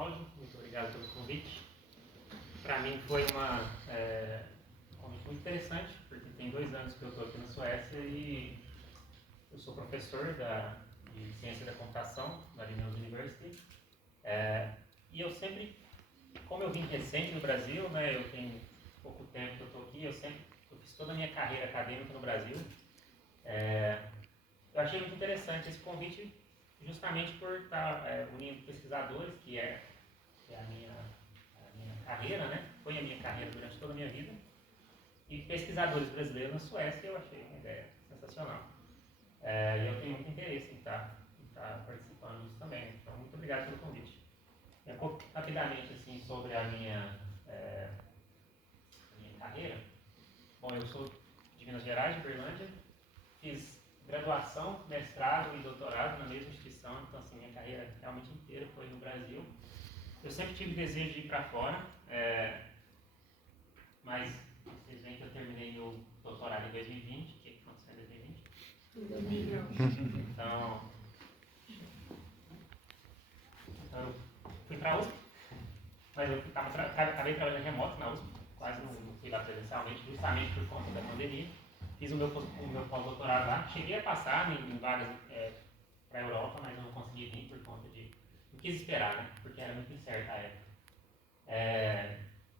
Cláudio, muito obrigado pelo convite. Para mim foi um convite muito interessante, porque tem 2 anos que eu estou aqui na Suécia e eu sou professor de Ciência da Computação da Linnaeus University. E eu sempre, como eu vim recente no Brasil, né, eu tenho pouco tempo que eu estou aqui, eu fiz toda a minha carreira acadêmica no Brasil. Eu achei muito interessante esse convite, justamente por estar unindo pesquisadores, que é a minha carreira, né? Foi a minha carreira durante toda a minha vida, e pesquisadores brasileiros na Suécia. Eu achei uma ideia sensacional. E eu tenho muito interesse em estar participando disso também. Então, muito obrigado pelo convite. Rapidamente, assim, sobre a minha carreira. Bom, eu sou de Minas Gerais, de Uberlândia. Fiz graduação, mestrado e doutorado na mesma instituição. Então, assim, minha carreira realmente inteira foi no Brasil. Eu sempre tive desejo de ir para fora, mas vocês veem que eu terminei meu doutorado em 2020. O que aconteceu em 2020? Então eu fui para a USP, mas eu acabei trabalhando remoto na USP, quase não fui lá presencialmente, justamente por conta da pandemia. Fiz o meu pós-doutorado lá, cheguei a passar em várias para a Europa, mas eu não consegui vir por conta de... Não quis esperar, né? Porque era muito incerta a época.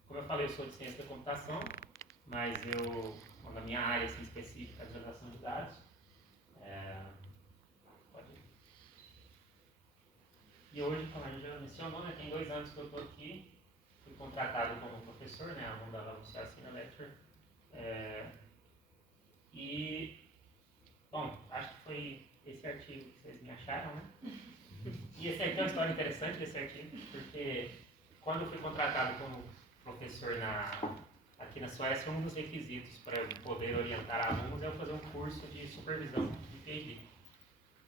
Como eu falei, eu sou de ciência da computação, mas na minha área assim, específica, de visualização de dados. E hoje, como a gente já mencionou, né, tem 2 anos que eu estou aqui, fui contratado como professor, né, a Honda vai anunciar assim na Lecture. Bom, acho que foi esse artigo que vocês me acharam, né? E esse aqui é uma história interessante desse artigo, porque quando eu fui contratado como professor aqui na Suécia, um dos requisitos para poder orientar alunos é eu fazer um curso de supervisão de PhD.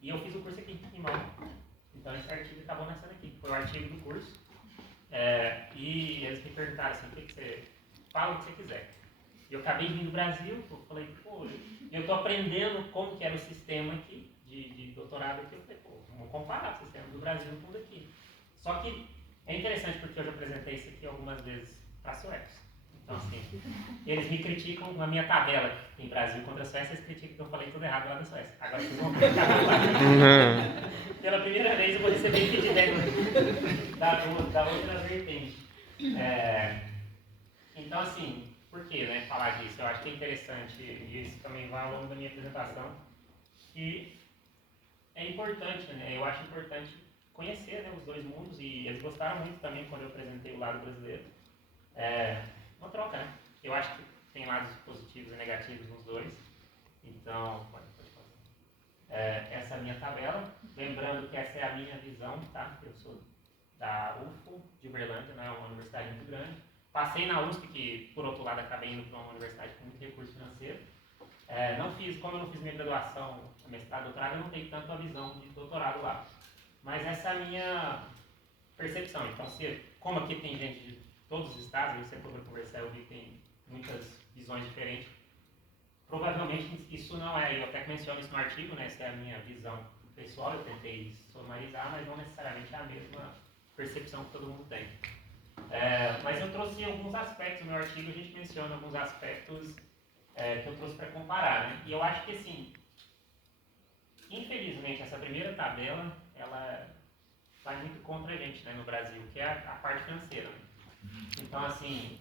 E eu fiz o curso aqui em Malta. Então esse artigo acabou nascendo aqui, foi o artigo do curso. E eles me perguntaram assim, o que você fala, o que você quiser. E eu acabei vindo do Brasil, eu falei, eu estou aprendendo como que era o sistema aqui, de doutorado aqui. Eu falei, vamos comparar o sistema do Brasil com o daqui. Só que é interessante porque eu já apresentei isso aqui algumas vezes para suecos. Então, assim, eles me criticam na minha tabela em Brasil contra a Suécia, eles criticam que eu falei tudo errado lá da Suécia. Agora vocês vão ver pela primeira vez eu vou receber feedback da outra vertente. Então, assim, por que, né, falar disso? Eu acho que é interessante, e isso também vai ao longo da minha apresentação, que é importante, né? Eu acho importante conhecer, né, os 2 mundos, e eles gostaram muito também quando eu apresentei o lado brasileiro. Uma troca, né? Eu acho que tem lados positivos e negativos nos 2. Então, pode fazer. Essa é a minha tabela. Lembrando que essa é a minha visão, tá? Eu sou da UFO, de Uberlândia, né? Uma universidade muito grande. Passei na USP, que por outro lado acabei indo para uma universidade com muito recurso financeiro. Como eu não fiz minha graduação, mestrado, doutorado, eu não tenho tanto a visão de doutorado lá. Mas essa é a minha percepção. Então, como aqui tem gente de todos os estados, eu sempre para conversar, eu vi que tem muitas visões diferentes. Provavelmente isso não é, eu até menciono isso no artigo, né? Essa é a minha visão pessoal, eu tentei somarizar, mas não necessariamente é a mesma percepção que todo mundo tem. Mas eu trouxe alguns aspectos no meu artigo, a gente menciona alguns aspectos que eu trouxe para comparar, né? E eu acho que, assim, infelizmente, essa primeira tabela, ela vai muito contra a gente, né, no Brasil, que é a parte financeira. Então, assim,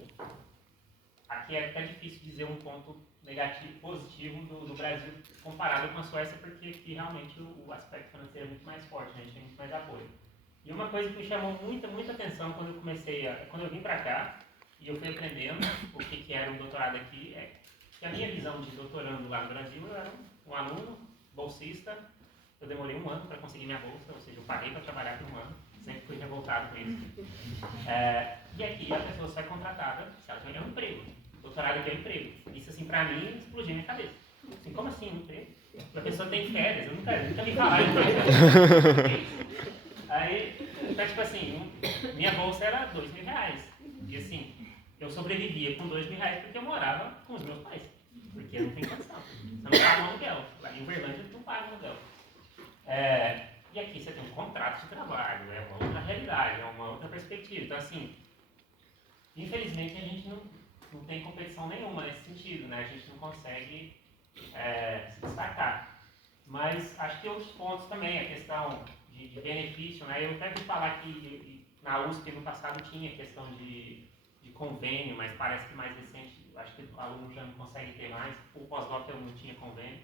aqui é até difícil dizer um ponto negativo, positivo do Brasil comparado com a Suécia, porque aqui realmente o aspecto financeiro é muito mais forte, né? A gente tem muito mais apoio. E uma coisa que me chamou muita atenção quando eu vim para cá, e eu fui aprendendo o que era um doutorado aqui, é que a minha visão de doutorando lá no Brasil, eu era um aluno bolsista. Eu demorei 1 ano para conseguir minha bolsa, ou seja, eu paguei para trabalhar por 1 ano, sempre fui revoltado com isso. E aqui a pessoa sai contratada se ela tiver um emprego. Doutorado aqui é um emprego. Isso, assim, para mim, explodiu minha cabeça. Assim, como assim, um emprego? A pessoa tem férias, eu nunca me falaram em férias. Então, tipo assim, minha bolsa era R$2.000. E assim, eu sobrevivia com R$2.000 porque eu morava com os meus pais. Porque não tem condição. Você não paga um aluguel. Lá em Uberlândia não paga um aluguel. E aqui você tem um contrato de trabalho, é uma outra realidade, é uma outra perspectiva. assim, infelizmente a gente não tem competição nenhuma nesse sentido, né? A gente não consegue se destacar. Mas acho que tem outros pontos também, a questão de benefício, né? Eu até vou falar que na USP no passado tinha questão de convênio, mas parece que mais recente, acho que o aluno já não consegue ter mais. O pós-doc eu não tinha convênio.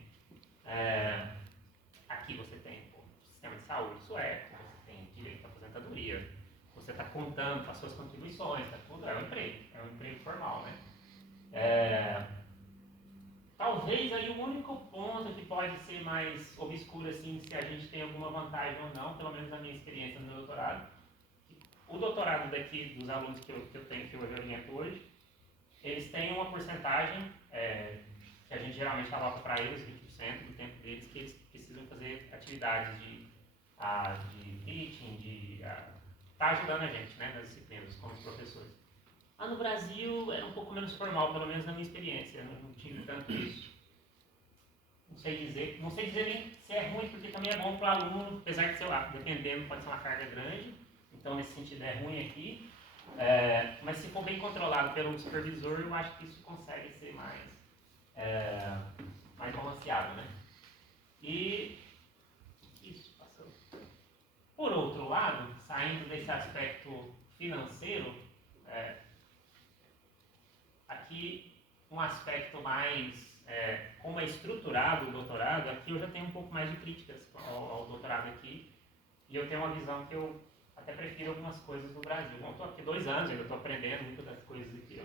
Aqui você tem sistema de saúde sueco, você tem direito à aposentadoria, você está contando com as suas contribuições, tá tudo, é um emprego formal, né? Talvez aí o único ponto que pode ser mais obscuro, assim, se a gente tem alguma vantagem ou não, pelo menos na minha experiência no meu doutorado, o doutorado daqui, dos alunos que eu tenho, que eu oriento hoje, eles têm uma porcentagem, que a gente geralmente aloca para eles, 20% do tempo deles, que eles precisam fazer atividades de teaching, tá ajudando a gente, né, nas disciplinas, como os professores. Lá no Brasil era um pouco menos formal, pelo menos na minha experiência, eu não tive tanto isso. Não sei dizer nem se é ruim, porque também é bom para o aluno, apesar de ser, dependendo, pode ser uma carga grande, então nesse sentido é ruim aqui. Mas se for bem controlado pelo supervisor, eu acho que isso consegue ser mais balanceado, né? E isso, passou. Por outro lado, saindo desse aspecto financeiro, aqui um aspecto mais, como é estruturado o doutorado, aqui eu já tenho um pouco mais de críticas ao doutorado aqui, e eu tenho uma visão que eu até prefiro algumas coisas do Brasil. Bom, estou aqui 2 anos, ainda estou aprendendo muitas das coisas aqui,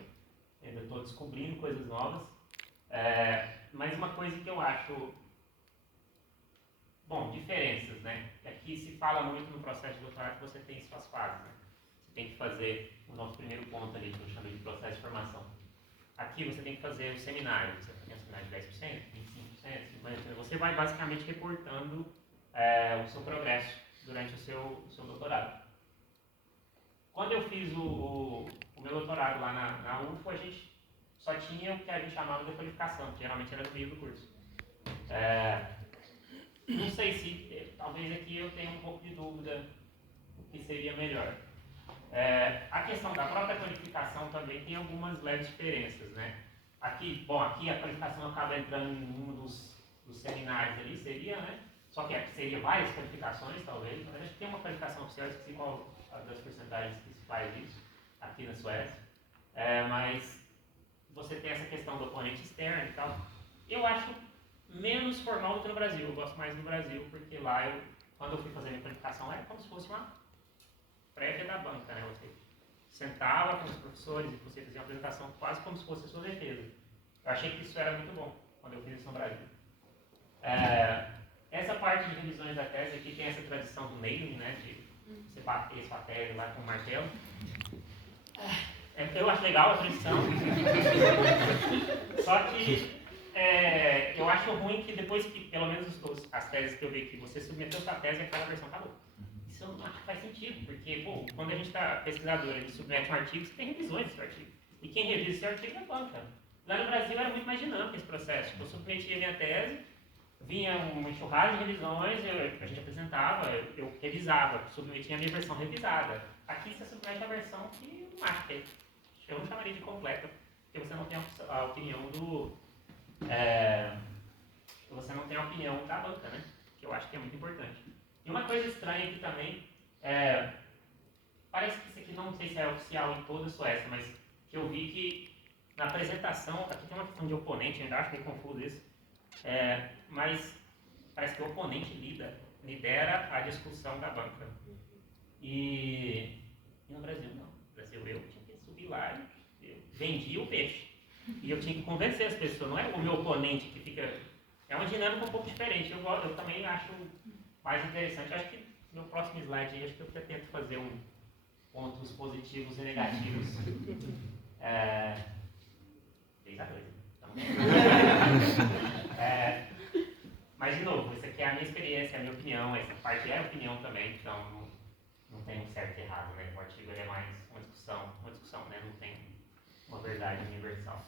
ainda estou descobrindo coisas novas, mas uma coisa que eu acho, bom, diferenças, né? Aqui se fala muito no processo de doutorado que você tem suas fases, né? Você tem que fazer o nosso primeiro ponto ali, que eu chamei de processo de formação. Aqui você tem que fazer o seminário, você tem um seminário de 10%, 25%, 50%, você vai basicamente reportando o seu progresso durante o seu doutorado. Quando eu fiz o meu doutorado lá na UFO, a gente só tinha o que a gente chamava de qualificação, que geralmente era no meio do curso. Não sei se, talvez aqui eu tenha um pouco de dúvida o que seria melhor. A questão da própria qualificação também tem algumas leves diferenças, né? Aqui a qualificação acaba entrando em um dos seminários ali, seria, né? Só que seria várias qualificações, talvez, mas a gente tem uma qualificação oficial, esqueci qual das porcentagens que se faz isso, aqui na Suécia. Mas você tem essa questão do oponente externo e tal. Eu acho menos formal do que no Brasil, eu gosto mais do Brasil, porque lá, quando eu fui fazer a minha qualificação, era como se fosse uma prévia da banca, né? Você sentava com os professores e você fazia uma apresentação quase como se fosse a sua defesa. Eu achei que isso era muito bom quando eu fiz isso no Brasil. Essa parte de revisões da tese aqui tem essa tradição do nailing, né? De você bater sua tese lá com o martelo. Eu acho legal a tradição. Só que eu acho ruim que depois que, pelo menos as teses que eu vi aqui, você submeteu sua tese e aquela versão acabou. Isso eu não acho que faz sentido, porque, quando a gente está pesquisador, a gente submete um artigo, você tem revisões desse artigo. E quem revisa esse artigo é a banca. Lá no Brasil era muito mais dinâmico esse processo. Eu submetia minha tese, vinha uma enxurrada de revisões, a gente apresentava, eu revisava, submetia a minha versão revisada. Aqui você submete a versão que não acho que eu não chamaria de completa, porque você não tem a opinião você não tem a opinião da banca, né? Que eu acho que é muito importante. E uma coisa estranha aqui também, parece que isso aqui não sei se é oficial em toda a Suécia, mas que eu vi que na apresentação, aqui tem uma questão de oponente, ainda acho meio confuso isso, mas parece que o oponente lidera a discussão da banca. E no Brasil não. No Brasil eu tinha que subir lá e eu vendia o peixe. E eu tinha que convencer as pessoas, não é o meu oponente que fica... É uma dinâmica um pouco diferente, eu também acho mais interessante. Acho que no meu próximo slide, acho que eu tento fazer pontos positivos e negativos. 3 a 2. Então, mas, de novo, isso aqui é a minha experiência, é a minha opinião, essa parte é a opinião também, então não tem um certo e errado, né? O artigo é mais uma discussão, né? Não tem uma verdade universal.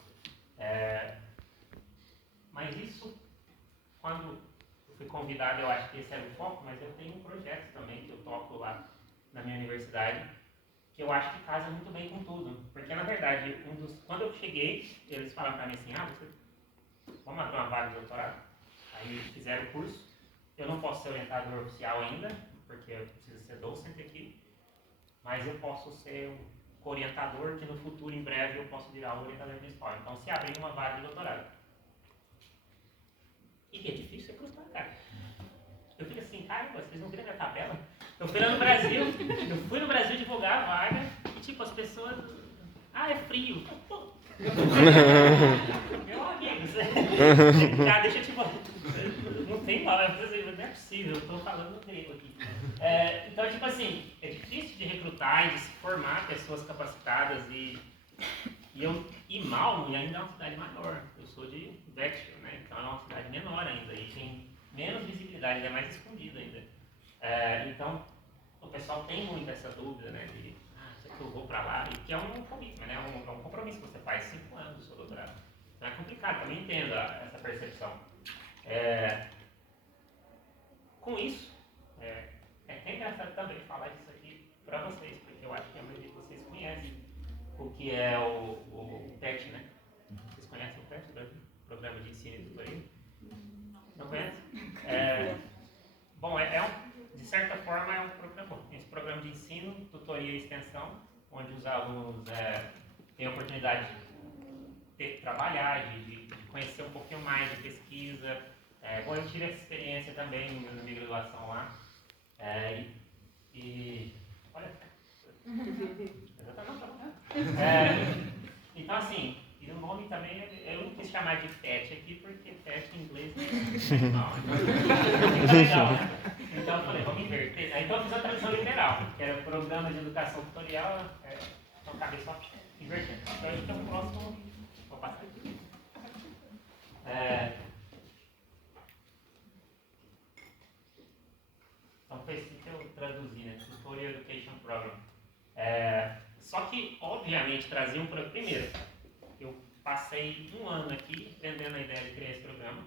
Mas isso, quando eu fui convidado, eu acho que esse era o foco, mas eu tenho um projeto também que eu toco lá na minha universidade, que eu acho que casa muito bem com tudo. Porque, na verdade, quando eu cheguei, eles falaram para mim assim, vamos abrir uma vaga de doutorado. Aí fizeram o curso. Eu não posso ser orientador oficial ainda, porque eu preciso ser docente aqui, mas eu posso ser um orientador, que no futuro, em breve, eu posso virar o orientador principal. Então, se abrir uma vaga de doutorado. E que é difícil recrutar, cara. Eu fico assim, cara, vocês não viram minha tabela? Eu fui lá no Brasil, divulgar a vaga, e tipo, as pessoas... é frio. Pô, meu amigo, deixa eu te mostrar. Não tem mal, não é possível, eu estou falando grego aqui. Então, tipo assim, é difícil de recrutar e de se formar pessoas capacitadas e Malmo ainda é uma cidade maior. Eu sou de Växjö, né? Então é uma cidade menor ainda e tem menos visibilidade, é mais escondida ainda. Então, o pessoal tem muito essa dúvida, né? De, será que eu vou para lá? E que é um commitment, né? É um compromisso que você faz 5 anos do seu doutorado. Então é complicado, também entendo essa percepção. Com isso, é engraçado também falar disso aqui para vocês, porque eu acho que a maioria de vocês conhecem o que é o PET, né? Vocês conhecem o PET, Programa de Ensino e Tutoria? Não conhecem? Bom, de certa forma é um programa de ensino, tutoria e extensão, onde os alunos têm a oportunidade de trabalhar, de conhecer um pouquinho mais de pesquisa. Bom, eu tive essa experiência também na minha graduação lá. Olha, então assim, e o nome também, eu não quis chamar de PET aqui, porque PET em inglês é animal. Legal, né? Então eu falei, vamos inverter. Então eu fiz a tradução literal, que era Programa de Educação Tutorial, então acabei só invertendo. Então a gente tem um próximo, vou passar aqui. Então foi assim que eu traduzi, né? Tutorial Education Program. Só que, obviamente, trazia um programa. Primeiro, eu passei 1 ano aqui aprendendo a ideia de criar esse programa.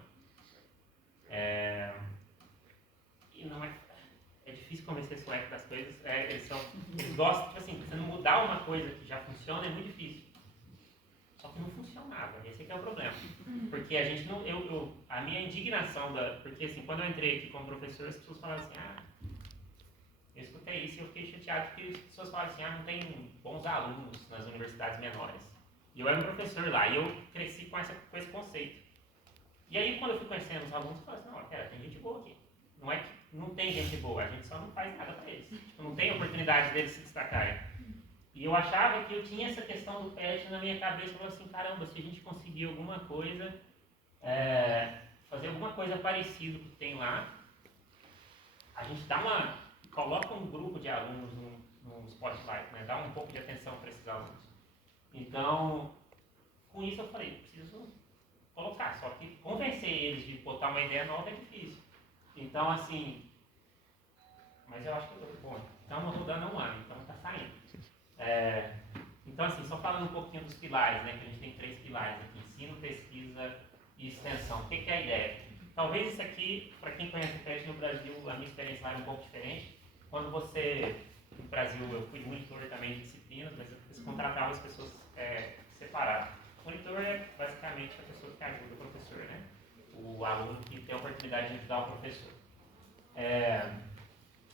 E não é difícil convencer sueco das coisas. Eles gostam, tipo assim, você não mudar uma coisa que já funciona é muito difícil. Só que não funcionava, esse que é o problema. Porque a gente não. A minha indignação porque assim, quando eu entrei aqui como professor, as pessoas falavam assim, eu escutei isso e eu fiquei chateado porque as pessoas falavam assim, não tem bons alunos nas universidades menores. E eu era um professor lá e eu cresci com esse conceito. E aí quando eu fui conhecendo os alunos, eu falei assim, tem gente boa aqui. Não é que não tem gente boa, a gente só não faz nada para eles. Tipo, não tem oportunidade deles se destacarem. E eu achava que eu tinha essa questão do PET na minha cabeça, eu falava assim, caramba, se a gente conseguir alguma coisa, fazer alguma coisa parecida com o que tem lá, a gente coloca um grupo de alunos no spotlight, né? Dá um pouco de atenção para esses alunos. Então, com isso eu falei, preciso colocar, só que convencer eles de botar uma ideia nova é difícil. Então, assim, mas eu acho que estamos rodando há 1 ano, então está saindo. Então, assim, só falando um pouquinho dos pilares, né, que a gente tem 3 pilares aqui, ensino, pesquisa e extensão. O que é a ideia? Talvez isso aqui, para quem conhece o PET no Brasil, a minha experiência lá é um pouco diferente. Quando no Brasil, eu fui monitor também de disciplinas, mas eles contratavam as pessoas separadas. O monitor é basicamente a pessoa que ajuda o professor, né? O aluno que tem a oportunidade de ajudar o professor.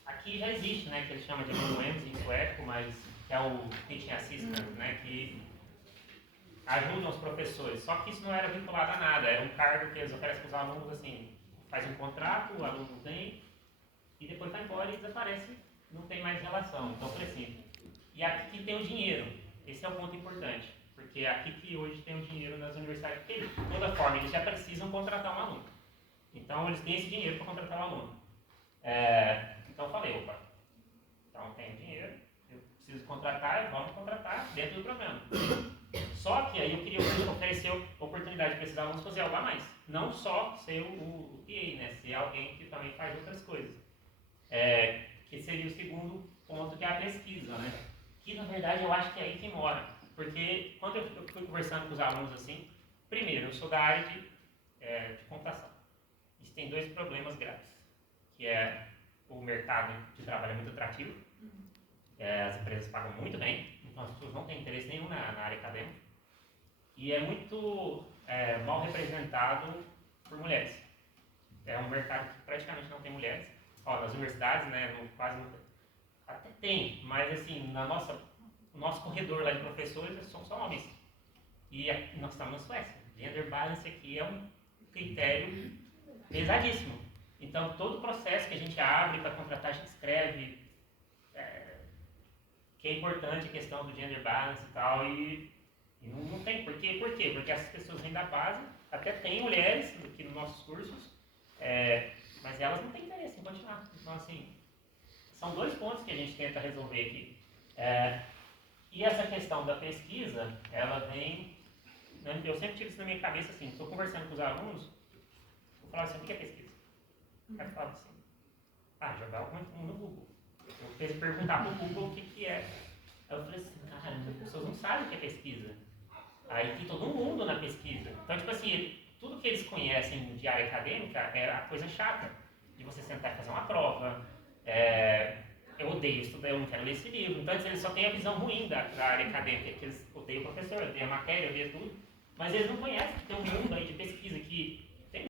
Aqui já existe, né, que eles chamam de amanuenses em sueco, mas que é o teaching assistant, né, que ajudam os professores. Só que isso não era vinculado a nada, era um cargo que eles oferecem para os alunos, assim, faz um contrato, o aluno tem, e depois vai embora e desaparece, não tem mais relação. Então, por exemplo, e aqui que tem o dinheiro, esse é o ponto importante, porque aqui que hoje tem o dinheiro nas universidades, porque de toda forma eles já precisam contratar um aluno. Então, eles têm esse dinheiro para contratar um aluno. Então eu falei, então tenho dinheiro, eu preciso contratar, vamos contratar dentro do programa. Só que aí eu queria oferecer oportunidade para esses alunos fazer algo a mais. Não só ser o PA, né? Ser alguém que também faz outras coisas. Que seria o segundo ponto, que é a pesquisa, né? Que na verdade eu acho que é aí que mora. Porque quando eu fui conversando com os alunos assim, primeiro, eu sou da área de computação. Isso tem 2 problemas graves, que é o mercado de trabalho é muito atrativo, as empresas empresas pagam muito bem, então as pessoas não têm interesse nenhum na área acadêmica. E é muito mal representado por mulheres. É um mercado que praticamente não tem mulheres. Ó, nas universidades, né, quase não, até tem, mas assim, no nosso corredor lá de professores são só homens. E nós estamos na Suécia. Gender balance aqui é um critério pesadíssimo. Então, todo o processo que a gente abre para contratar, a gente escreve que é importante a questão do gender balance e tal, e não tem. Por quê? Porque essas pessoas vêm da base, até tem mulheres aqui nos nossos cursos, mas elas não têm interesse em continuar. Então, assim, são 2 pontos que a gente tenta resolver aqui. E essa questão da pesquisa, ela vem... Né, eu sempre tive isso na minha cabeça, assim, estou conversando com os alunos, eu falava assim, o que é pesquisa? Aí eu falava assim, jogar alguma coisa no Google. Eu fiz perguntar para o Google o que é. Aí eu falei assim, caramba, as pessoas não sabem o que é pesquisa. Aí tem todo mundo na pesquisa. Então, tipo assim, tudo que eles conhecem de área acadêmica é a coisa chata, de você sentar e fazer uma prova. Eu odeio estudar, eu não quero ler esse livro. Então, eles só têm a visão ruim da área acadêmica, que eles odeiam o professor, odeiam a matéria, odeiam tudo. Mas eles não conhecem que tem um mundo aí de pesquisa que